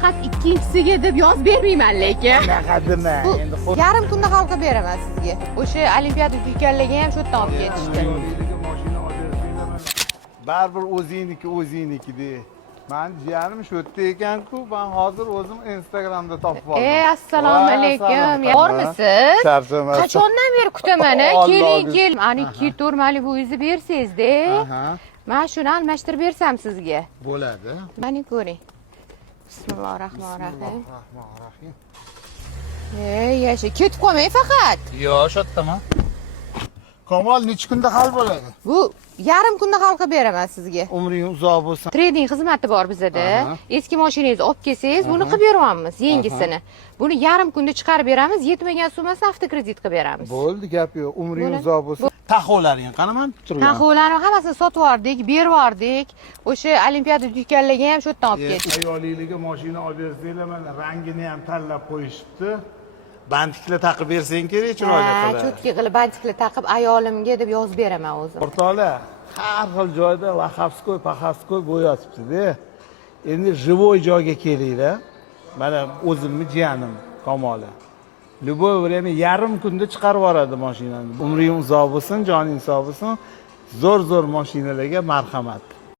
faqat ikkinchisiga deb yozib bermayman lekin. Unaqa dema. Endi Yarim kunda halqa beraman sizga. O'sha olimpiada tuykanligi ham shu yerdan olib ketishdi. baribir o'zingniki de. Men jiyanim shu yerda ekan-ku, men hozir o'zim Instagramda topib oldim. Assalomu alaykum. Bormisiz? Charchamas. Qachondan beri kutaman, Allah keling, Allah. kel. Mani 2 turmali bo'yingizni bersangiz-da. Men shuni almashtirib bersam sizga. Bo'ladi. Mani ko'ring. Bismillahirrohmanirrohim. Rahmonrohim. Yasha, ketib qolmang faqat. Yo'q, shu yerdaman. Kamol necha kunda hal bo'ladi? Bu yarim kunda halqa beraman sizga. Umring uzoq bo'lsin. Trading xizmati bor bizada. Eski mashinangizni olib kelsangiz, buni qilib beramiz, yangisini. Buni yarim kunda chiqarib beramiz, yetmagan summasini avtokredit qilib beramiz. Bo'ldi, gap yo'q. Umring uzoq bo'lsin. Taxolaring qanaman turgan? Taxolarni hammasini sotib yubordik, berib yubordik. O'sha olimpiada tuykanligi ham shu yerdan olib ketdik. Ayolingizga mashina olib bersanglar, mana rangini ham tanlab qo'yishibdi. Bantiklar taqib bersang kerak, chiroyli qilib. Cho'tki qilib bantiklar taqib ayolimga deb yozib beraman o'zim. O'rtoqlar, har xil joyda Laxavskoy, Paxavskoy bo'yatibdi-da. Endi живой joyga kelinglar. Mana o'zimni jiyanim Kamola. Любое время yarim kunda chiqarib yuboradi mashinani. Umring uzoq bo'lsin, joning sog' bo'lsin. Zo'r mashinalarga marhamat.